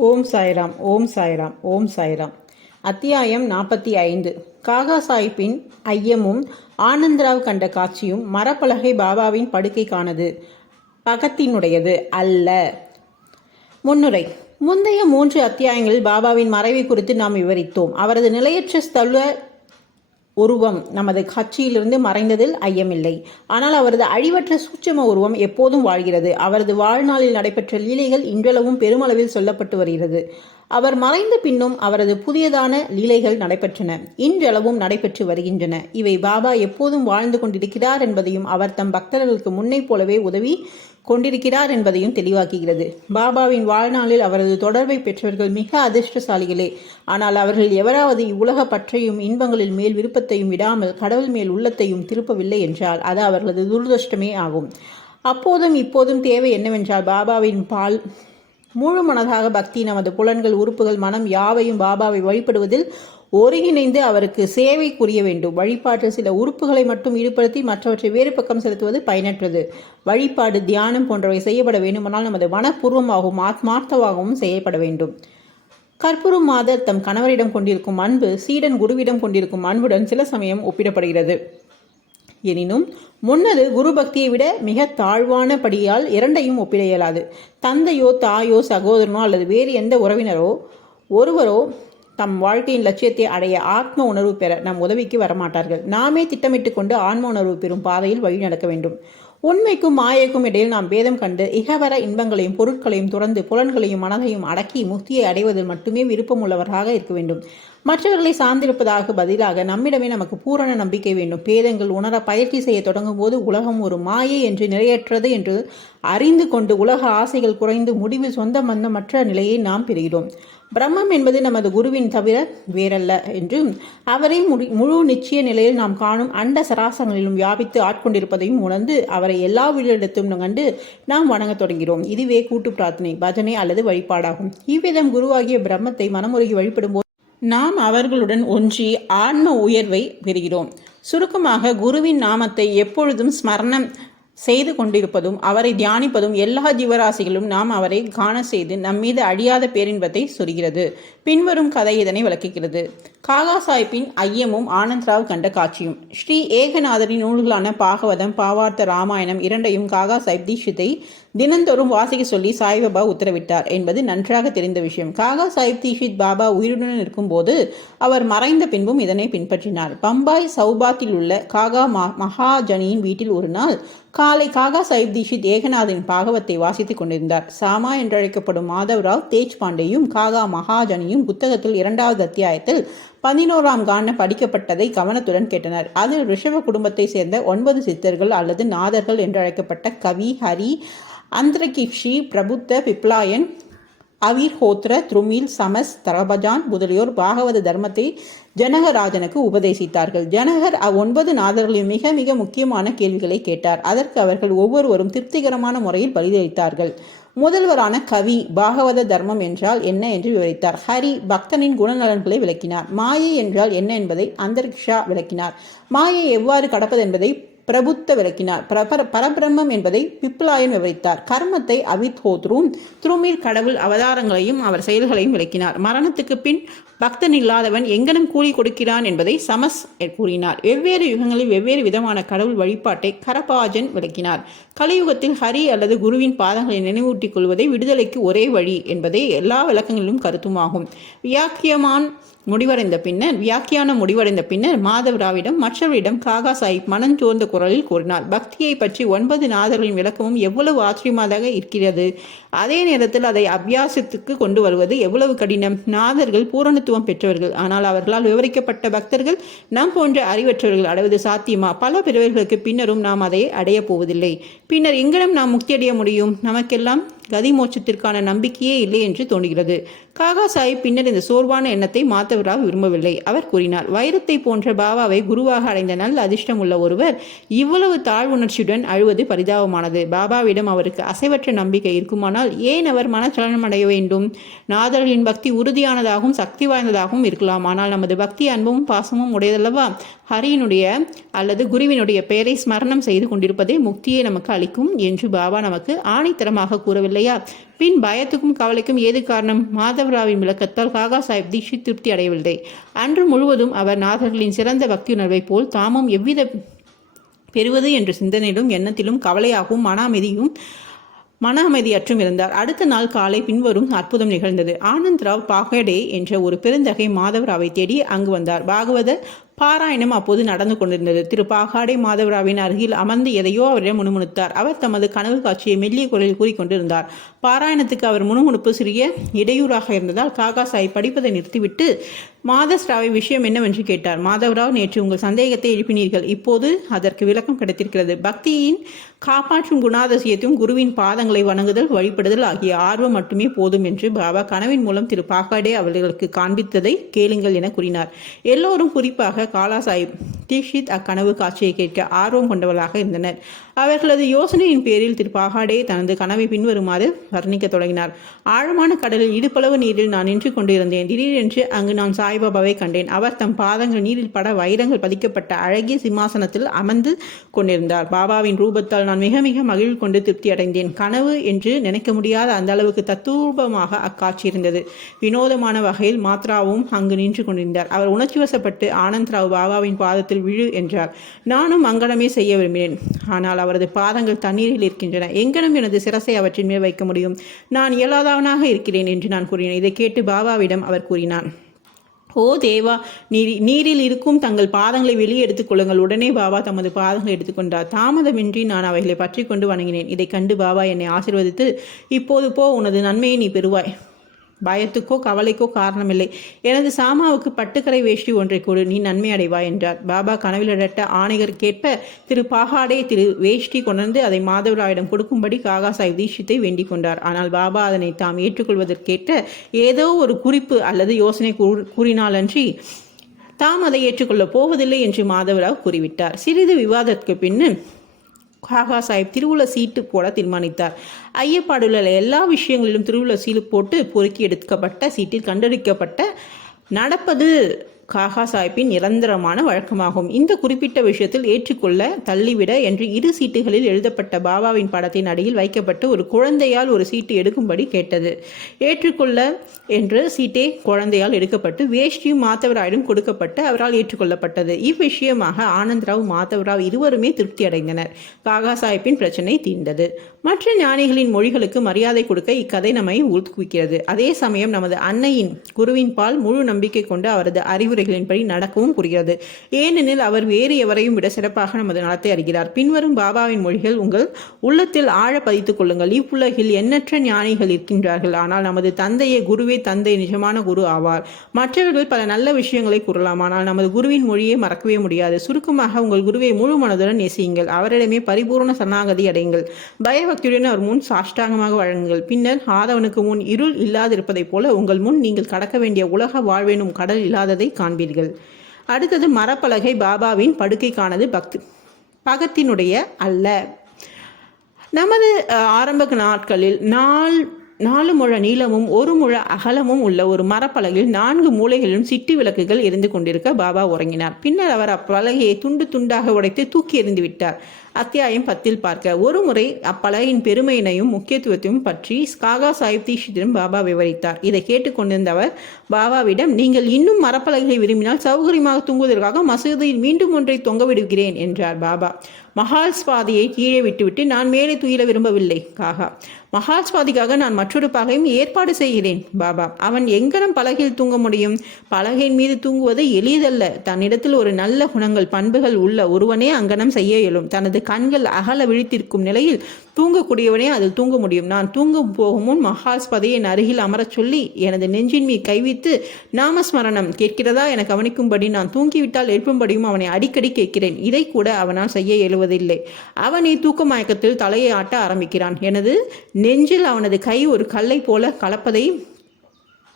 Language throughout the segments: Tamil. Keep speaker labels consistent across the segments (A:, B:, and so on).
A: ஓம் சாய்ராம் ஓம் சாய்ராம் ஓம் சாய்ராம். அத்தியாயம் நாற்பத்தி ஐந்து. காகா சாஹிப்பின் ஐயமும் ஆனந்தராவ் கண்ட காட்சியும் மரப்பலகை பாபாவின் படுக்கைக்கானது பகத்தினுடையது அல்ல. முன்னுரை. முந்தைய மூன்று அத்தியாயங்களில் பாபாவின் மறைவை குறித்து நாம் விவரித்தோம். அவரது நிலையற்ற ஸ்தல உருவம் நமது காட்சியிலிருந்து மறைந்ததில் ஐயமில்லை. ஆனால் அவரது அழிவற்ற சூட்சம உருவம் எப்போதும் வாழ்கிறது. அவரது வாழ்நாளில் நடைபெற்ற லீலைகள் இன்றளவும் பெருமளவில் சொல்லப்பட்டு வருகிறது. அவர் மறைந்த பின்னும் அவரது புதியதான லீலைகள் நடைபெற்றன. இன்றளவும் நடைபெற்று வருகின்றன. இவை பாபா எப்போதும் வாழ்ந்து கொண்டிருக்கிறார் என்பதையும் அவர் தம் பக்தர்களுக்கு முன்னை போலவே உதவி கொண்டிருக்கிறார் என்பதையும் தெளிவாக்குகிறது. பாபாவின் வாழ்நாளில் அவரது தொடர்பை பெற்றவர்கள் மிக அதிர்ஷ்டசாலிகளே. ஆனால் அவர்கள் எவராவது இவ்வுலக பற்றையும் இன்பங்களில் மேல் விருப்பத்தையும் விடாமல் கடவுள் மேல் உள்ளத்தையும் திருப்பவில்லை என்றால் அது அவர்களது துரதிருஷ்டமே ஆகும். அப்போதும் இப்போதும் தேவை என்னவென்றால் பாபாவின் பால் முழு மனதாக பக்தி நமது புலன்கள் உறுப்புகள் மனம் யாவையும் பாபாவை வழிபடுவதில் ஒருங்கிணைந்து அவருக்கு சேவை புரிய வேண்டும். வழிபாட்டில் சில உறுப்புகளை மட்டும் ஈடுபடுத்தி மற்றவற்றை வேறு பக்கம் செலுத்துவது பயனற்றது. வழிபாடு தியானம் போன்றவை செய்யப்பட வேண்டுமானால் நமது மனப்பூர்வமாகவும் ஆத்மார்த்தமாகவும் செய்யப்பட வேண்டும். கற்பூரம் மாதர் தம் கணவரிடம் கொண்டிருக்கும் அன்பு சீடன் குருவிடம் கொண்டிருக்கும் அன்புடன் சில சமயம் ஒப்பிடப்படுகிறது. எனினும் முன்னது குரு பக்தியை விட மிக தாழ்வான படியால் இரண்டையும் ஒப்பிட இயலாது. தந்தையோ தாயோ சகோதரனோ அல்லது வேறு எந்த உறவினரோ ஒருவரோ தம் வாழ்க்கையின் லட்சியத்தை அடைய ஆத்ம உணர்வு பெற நம் உதவிக்கு வரமாட்டார்கள். நாமே திட்டமிட்டு கொண்டு ஆன்ம உணர்வு பெறும் பாதையில் வழி நடக்க வேண்டும். உண்மைக்கும் மாயைக்கும் இடையில் நாம் பேதம் கண்டு இகவர இன்பங்களையும் பொருட்களையும் துறந்து புலன்களையும் மனதையும் அடக்கி முக்தியை அடைவதில் மட்டுமே விருப்பமுள்ளவராக இருக்க வேண்டும். மற்றவர்களை சார்ந்திருப்பதாக பதிலாக நம்மிடமே நமக்கு பூரண நம்பிக்கை வேண்டும். பேதங்கள் உணர பயிற்சி செய்ய தொடங்கும் போது உலகம் ஒரு மாயை என்று நிறையற்றது என்று அறிந்து கொண்டு உலக ஆசைகள் குறைந்து முடிவு சொந்த மந்தமற்ற நிலையை நாம் பெறுகிறோம். பிரம்மம் என்பது நமது குருவின் தவிர வேறல்ல என்றும் அவரை முழு நிச்சய நிலையில் நாம் காணும் அண்ட சராசங்களிலும் வியாபித்து ஆட்கொண்டிருப்பதையும் உணர்ந்து அவரை எல்லா வீடுகளிடத்தும் கண்டு நாம் வணங்கத் தொடங்கிறோம் இதுவே கூட்டு பிரார்த்தனை பஜனை அல்லது வழிபாடாகும். இவ்விதம் குருவாகிய பிரம்மத்தை மனமுருகி வழிபடும்போது நாம் அவர்களுடன் ஒன்றி ஆன்ம உயர்வை பெறுகிறோம். சுருக்கமாக குருவின் நாமத்தை எப்பொழுதும் ஸ்மரணம் செய்து கொண்டிருப்பதும் அவரை தியானிப்பதும் எல்லா ஜீவராசிகளும் நாம் அவரை காண செய்து நம்மீது அழியாத பேரின்பத்தை சொல்கிறது பின்வரும் கதை இதனை விளக்குகிறது. காகா சாஹிப்பின் ஐயமும் ஆனந்த்ராவ் கண்ட காட்சியும். ஸ்ரீ ஏகநாதரின் நூல்களான பாகவதம் பாவார்த்த ராமாயணம் இரண்டையும் காகா சாஹிப் தீட்சித்தை தினந்தோறும் வாசிக்க சொல்லி சாய்பாபா உத்தரவிட்டார் என்பது நன்றாக தெரிந்த விஷயம். காகா சாஹிப் தீஷித் பாபா உயிருடன் இருக்கும்போது அவர் மறைந்த பின்பும் இதனை பின்பற்றினார். பம்பாய் சௌபாத்தில் உள்ள காகா மகாஜனியின் வீட்டில் ஒரு நாள் காலை காகா சாஹிப் தீஷித் ஏகநாதின் பாகவத்தை வாசித்துக் கொண்டிருந்தார். சாமா என்றழைக்கப்படும் மாதவ்ராவ் தேஜ் பாண்டேயும் காகா மகாஜனியும் புத்தகத்தில் இரண்டாவது அத்தியாயத்தில் பதினோராம் காண படிக்கப்பட்டதை கவனத்துடன் கேட்டனர். அதில் ரிஷப குடும்பத்தை சேர்ந்த ஒன்பது சித்தர்கள் அல்லது நாதர்கள் என்று அழைக்கப்பட்ட கவி ஹரி அந்திரகிஷி பிரபுத்த பிப்லாயன் அவிர்ஹோத்ர த்ருமில் சமஸ் தரபஜான் முதலியோர் பாகவத தர்மத்தை ஜனகராஜனுக்கு உபதேசித்தார்கள். ஜனகர் அவ்வொன்பது நாதர்களையும் மிக மிக முக்கியமான கேள்விகளை கேட்டார். அதற்கு அவர்கள் ஒவ்வொருவரும் திருப்திகரமான முறையில் பதிலளித்தார்கள். முதல்வரான கவி பாகவத தர்மம் என்றால் என்ன என்று விவரித்தார். ஹரி பக்தனின் குணநலன்களை விளக்கினார். மாயை என்றால் என்ன என்பதை அந்தரிக்ஷா விளக்கினார். மாயை எவ்வாறு கடப்பது என்பதை பிரபுத்த விளக்கினார். பிரபர பரபிரம்மம் என்பதை பிப்லாயன் விவரித்தார். கர்மத்தை அவித் திருமீர் கடவுள் அவதாரங்களையும் அவர் செயல்களையும் விளக்கினார். மரணத்துக்கு பின் பக்தன் இல்லாதவன் எங்கனம் கூலி கொடுக்கிறான் என்பதை சமஸ் கூறினார். வெவ்வேறு யுகங்களில் வெவ்வேறு விதமான கடவுள் வழிபாட்டை கரபாஜன் விளக்கினார். கலியுகத்தில் ஹரி அல்லது குருவின் பாதங்களை நினைவூட்டிக் கொள்வதை விடுதலைக்கு ஒரே வழி என்பதே எல்லா விளக்கங்களிலும் கருத்துமாகும். வியாக்கியமான் முடிவடைந்த பின்னர் வியாக்கியானம் முடிவடைந்த பின்னர் மாதவராவிடம் மற்றவரிடம் காகா சாஹிப் மனஞ்சோர்ந்த குரலில் கூறினார். பக்தியை பற்றி ஒன்பது நாதர்களின் விளக்கமும் எவ்வளவு ஆச்சரியமாக இருக்கிறது? அதே நேரத்தில் அதை அபியாசத்துக்கு கொண்டு வருவது எவ்வளவு கடினம்? நாதர்கள் பூரணத்துவம் பெற்றவர்கள். ஆனால் அவர்களால் விவரிக்கப்பட்ட பக்தர்கள் நாம் போன்ற அறிவற்றவர்கள் அடைவது சாத்தியமா? பல பிறவர்களுக்கு பின்னரும் நாம் அதை அடையப் போவதில்லை. பின்னர் எங்கிடம் நாம் முக்தியடைய முடியும்? நமக்கெல்லாம் கதி மோட்சத்திற்கான நம்பிக்கையே இல்லை என்று தோன்றுகிறது. காகா சாஹிப் பின்னர் இந்த சோர்வான எண்ணத்தை மாத்தவராவ் விரும்பவில்லை. அவர் கூறினார் வைரத்தை போன்ற பாபாவை குருவாக அடைந்த நல்ல அதிர்ஷ்டம் உள்ள ஒருவர் இவ்வளவு தாழ்வுணர்ச்சியுடன் அழுவது பரிதாபமானது. பாபாவிடம் அவருக்கு அசைவற்ற நம்பிக்கை இருக்குமானால் ஏன் அவர் மனச்சலனம் அடைய வேண்டும்? நாதர்களின் பக்தி உறுதியானதாகவும் சக்தி வாய்ந்ததாகவும் இருக்கலாம். ஆனால் நமது பக்தி அன்பும் பாசமும் உடையதல்லவா? ஹரியினுடைய அல்லது குருவினுடைய பெயரை ஸ்மரணம் செய்து கொண்டிருப்பதே முக்தியை நமக்கு அளிக்கும் என்று பாபா நமக்கு ஆணித்தரமாக கூறவில்லை. இல்லையா? பின் பயத்துக்கும் கவலைக்கும் ஏது காரணம்? மாதவராவின் விளக்கத்தால் காகா சாஹிப் தீட்சித் திருப்தி அடையவில்லை. அன்று முழுவதும் அவர் நாதர்களின் சிறந்த பக்தி உணர்வைப் போல் தாமும் எவ்வித பெறுவது என்ற சிந்தனையிலும் எண்ணத்திலும் கவலையாகவும் மன அமைதியும் மன அமைதியற்றும் இருந்தார். அடுத்த நாள் காலை பின்வரும் அற்புதம் நிகழ்ந்தது. ஆனந்த்ராவ் பாகடே என்ற ஒரு பெருந்தகை மாதவராவை தேடி அங்கு வந்தார். பாகவத பாராயணம் அப்போது நடந்து கொண்டிருந்தது. திரு. பாகாடை மாதவராவின் அருகில் அமர்ந்து எதையோ அவரிடம் முணுமுணுத்தார். அவர் தமது கனவு காட்சியை மெல்லிய குரலில் கூறிக்கொண்டிருந்தார். பாராயணத்துக்கு அவர் முணுமுணுப்பு சிறிய இடையூறாக இருந்ததால் காகா சாஹிப் படிப்பதை நிறுத்திவிட்டு மாதஸ்ராவை விஷயம் என்னவென்று கேட்டார். மாதவராவ் நேற்று உங்கள் சந்தேகத்தை எழுப்பினீர்கள். இப்போது அதற்கு விளக்கம் கிடைத்திருக்கிறது. பக்தியின் காப்பாற்றும் குணாதிசயத்தையும் குருவின் பாதங்களை வணங்குதல் வழிபடுதல் ஆகிய ஆர்வம் மட்டுமே போதும் என்று பாபா கனவின் மூலம் திரு பாகாடே அவர்களுக்கு காண்பித்ததை கேளுங்கள் என கூறினார். எல்லோரும் குறிப்பாக காலா சாஹிப் தீக்ஷித் அக்கனவு காட்சியை கேட்க ஆர்வம் கொண்டவளாக இருந்தனர். அவர்களது யோசனையின் பேரில் திரு. பாகாடே தனது கனவை பின்வருமாறு வர்ணிக்கத் தொடங்கினார். ஆழமான கடலில் இடுப்பளவு நீரில் நான் நின்று கொண்டிருந்தேன். திடீரென்று அங்கு நான் சாய்பாபாவை கண்டேன். அவர் தம் பாதங்கள் நீரில் பட வைரங்கள் பதிக்கப்பட்ட அழகிய சிம்மாசனத்தில் அமர்ந்து கொண்டிருந்தார். பாபாவின் ரூபத்தால் நான் மிக மிக மகிழ் கொண்டு திருப்தி அடைந்தேன். கனவு என்று நினைக்க முடியாத அந்த அளவுக்கு தத்ரூபமாக அக்காட்சி இருந்தது. வினோதமான வகையில் மாத்ராவும் அங்கு நின்று கொண்டிருந்தார். அவர் உணர்ச்சி வசப்பட்டு ஆனந்த்ராவ் பாபாவின் பாதத்தில் விழு என்றார். நானும் அங்கனமே செய்ய விரும்பினேன். ஆனால் அவரது பாதங்கள் தண்ணீரில் இருக்கின்றன. எங்கனம் எனது சிரசை அவற்றின் மேல் வைக்க முடியும்? நான் இயலாதவனாக இருக்கிறேன் என்று நான் கூறினேன். இதை கேட்டு பாபாவிடம் அவர் கூறினார். ஓ தேவா நீர் நீரில் இருக்கும் தங்கள் பாதங்களை வெளியே எடுத்துக்கொள்ளுங்கள் உடனே பாபா தமது பாதங்களை எடுத்துக்கொண்டார் தாமதமின்றி நான் அவைகளை பற்றி கொண்டு வணங்கினேன். இதை கண்டு பாபா என்னை ஆசீர்வதித்து இப்போது போ உனது நன்மையை நீ பெறுவாய். பயத்துக்கோ கவலைக்கோ காரணமில்லை. எனது சாமாவுக்கு பட்டுக்கரை வேஷ்டி ஒன்றை கொடு நீ நன்மை அடைவாய் என்றார். பாபா கனவிலிடட்ட ஆணையர் கேட்ப திரு பாகாடே திரு வேஷ்டி கொணர்ந்து அதை மாதவராயிடம் கொடுக்கும்படி காகா சாஹிப் தீட்சித்தை வேண்டிக் கொண்டார். ஆனால் பாபா அதனை தாம் ஏற்றுக்கொள்வதற்கேற்ற ஏதோ ஒரு குறிப்பு அல்லது யோசனை கூறினாலன்றி தாம் அதை ஏற்றுக்கொள்ளப் போவதில்லை என்று மாதவராவ் கூறிவிட்டார். சிறிது விவாதத்துக்கு பின்னு காகா சாஹிப் திருவுள சீட்டு போட தீர்மானித்தார். ஐயப்பாடுள்ள எல்லா விஷயங்களிலும் திருவுள சீடு போட்டு பொறுக்கி எடுக்கப்பட்ட சீட்டில் கண்டெடுக்கப்பட்ட நடப்பது காகா சாஹிப்பின் நிரந்தரமான வழக்கமாகும். இந்த குறிப்பிட்ட விஷயத்தில் ஏற்றுக்கொள்ள தள்ளிவிட என்று இரு சீட்டுகளில் எழுதப்பட்ட பாபாவின் படத்தின் அடியில் வைக்கப்பட்டு ஒரு குழந்தையால் ஒரு சீட்டு எடுக்கும்படி கேட்டது. ஏற்றுக்கொள்ள என்று சீட்டே குழந்தையால் எடுக்கப்பட்டு வேஷ்டியும் மாத்தவராயிடம் கொடுக்கப்பட்டு அவரால் ஏற்றுக்கொள்ளப்பட்டது. இவ்விஷயமாக ஆனந்தராவ் மாதவராவ் இருவருமே திருப்தி அடைந்தனர். காகா சாஹிப்பின் பிரச்சனை தீர்ந்தது மற்ற ஞானிகளின் மொழிகளுக்கு மரியாதை கொடுக்க இக்கதை நம்மை ஊக்குவிக்கிறது. அதே சமயம் நமது அன்னையின் குருவின் பால் முழு நம்பிக்கை கொண்டு அவரது அறிவு அறிவுரைகளின்படி நடக்கவும் புரிகிறது. ஏனெனில் அவர் வேறு எவரையும் விட சிறப்பாக நமது நலத்தை அறிகிறார். பின்வரும் பாபாவின் மொழிகள் உங்கள் உள்ளத்தில் ஆழ பதித்துக் கொள்ளுங்கள். இவ்வுலகில் எண்ணற்ற ஞானிகள் இருக்கின்றார்கள். ஆனால் நமது தந்தையே குருவே தந்தை நிஜமான குரு ஆவார். மற்றவர்கள் பல நல்ல விஷயங்களை கூறலாம். ஆனால் நமது குருவின் மொழியை மறக்கவே முடியாது. சுருக்கமாக உங்கள் குருவை முழு மனதுடன் நேசியுங்கள். அவரிடமே பரிபூர்ண சரணாகதி அடையுங்கள். பயபக்தியுடன் அவர் முன் சாஷ்டாங்கமாக வழங்குங்கள். பின்னர் ஆதவனுக்கு முன் இருள் இல்லாதிருப்பதைப் போல உங்கள் முன் நீங்கள் கடக்க வேண்டிய உலக வாழ்வேனும் கடல் இல்லாததை காண்பீர்கள். அடுத்தது மரப்பலகை பாபாவின் படுக்கைக்கானது பக்தி பகத்தினுடைய அல்ல. நமது ஆரம்ப நாட்களில் நாள் நாலு முழ நீளமும் ஒரு முழ அகலமும் உள்ள ஒரு மரப்பலகையில் நான்கு மூலைகளிலும் சிட்டி விளக்குகள் எரிந்து கொண்டிருக்க பாபா உறங்கினார். பின்னர் அவர் அப்பலகையை துண்டு துண்டாக உடைத்து தூக்கி எறிந்து விட்டார். அத்தியாயம் பத்தில் பார்க்க ஒரு முறை அப்பலகையின் பெருமையினையும் முக்கியத்துவத்தையும் பற்றி காகா சாஹிப் தீஷித்திடம் பாபா விவரித்தார். இதை கேட்டுக்கொண்டிருந்தவர் பாபாவிடம் நீங்கள் இன்னும் மரப்பலகைகளை விரும்பினால் சௌகரியமாக தூங்குவதற்காக மசூதியில் மீண்டும் ஒன்றை தொங்க விடுகிறேன் என்றார் பாபா. மஹால் ஸ்வாதியை கீழே விட்டுவிட்டு நான் மேலே துயில விரும்பவில்லை காகா. மஹால் ஸ்வாதிக்காக நான் மற்றொரு பகையும் ஏற்பாடு செய்கிறேன் பாபா. அவன் எங்கனம் பலகையில் தூங்க முடியும்? பலகையின் மீது தூங்குவது எளிதல்ல. தன்னிடத்தில் ஒரு நல்ல குணங்கள் பண்புகள் உள்ள ஒருவனே அங்கனம் செய்ய இயலும். தனது கண்கள் அகல விழித்திருக்கும் நிலையில் தூங்கக்கூடியவனே அதில் தூங்க முடியும். நான் தூங்க போகும் முன் மகாஸ்பதையின் அருகில் அமரச் சொல்லி எனது நெஞ்சின் மீ கைவித்து நாமஸ்மரணம் கேட்கிறதா? என கவனிக்கும்படி நான் தூங்கிவிட்டால் எழுப்பும்படியும் அவனை அடிக்கடி கேட்கிறேன். இதை கூட அவனால் செய்ய எழுவதில்லை அவனை தூக்க மயக்கத்தில் தலையை ஆட்ட ஆரம்பிக்கிறான். எனது நெஞ்சில் அவனது கை ஒரு கல்லை போல கலப்பதை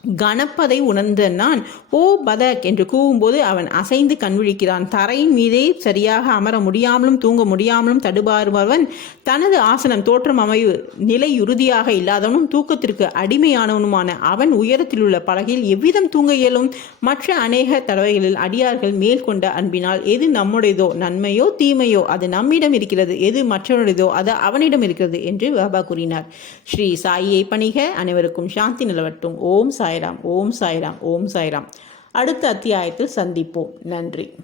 A: கணப்பதை உணர்ந்த நான். ஓ பதக்! என்று கூவும்போது அவன் அசைந்து கண்விழிக்கிறான். தரையின் மீதே சரியாக அமர முடியாமலும் தூங்க முடியாமலும் தடுபாறுபவன் தனது ஆசனம் தோற்றம் அமைவு நிலை உறுதியாக இல்லாதவனும் தூக்கத்திற்கு அடிமையானவனுமான அவன் உயரத்தில் உள்ள பலகையில் எவ்விதம் தூங்க இயலும்? மற்ற அநேக தடவைகளில் அடியார்கள் மேல் கொண்ட அன்பினால் எது நம்முடையதோ நன்மையோ தீமையோ அது நம்மிடம் இருக்கிறது. எது மற்றவனுடையதோ அது அவனிடம் இருக்கிறது என்று பாபா கூறினார். ஸ்ரீ சாயியை பணிக. அனைவருக்கும் சாந்தி நிலவட்டும். ஓம் சாய் சாய்ராம். ஓம் சாய்ராம். ஓம் சாய்ராம். அடுத்த அத்தியாயத்தில் சந்திப்போம். நன்றி.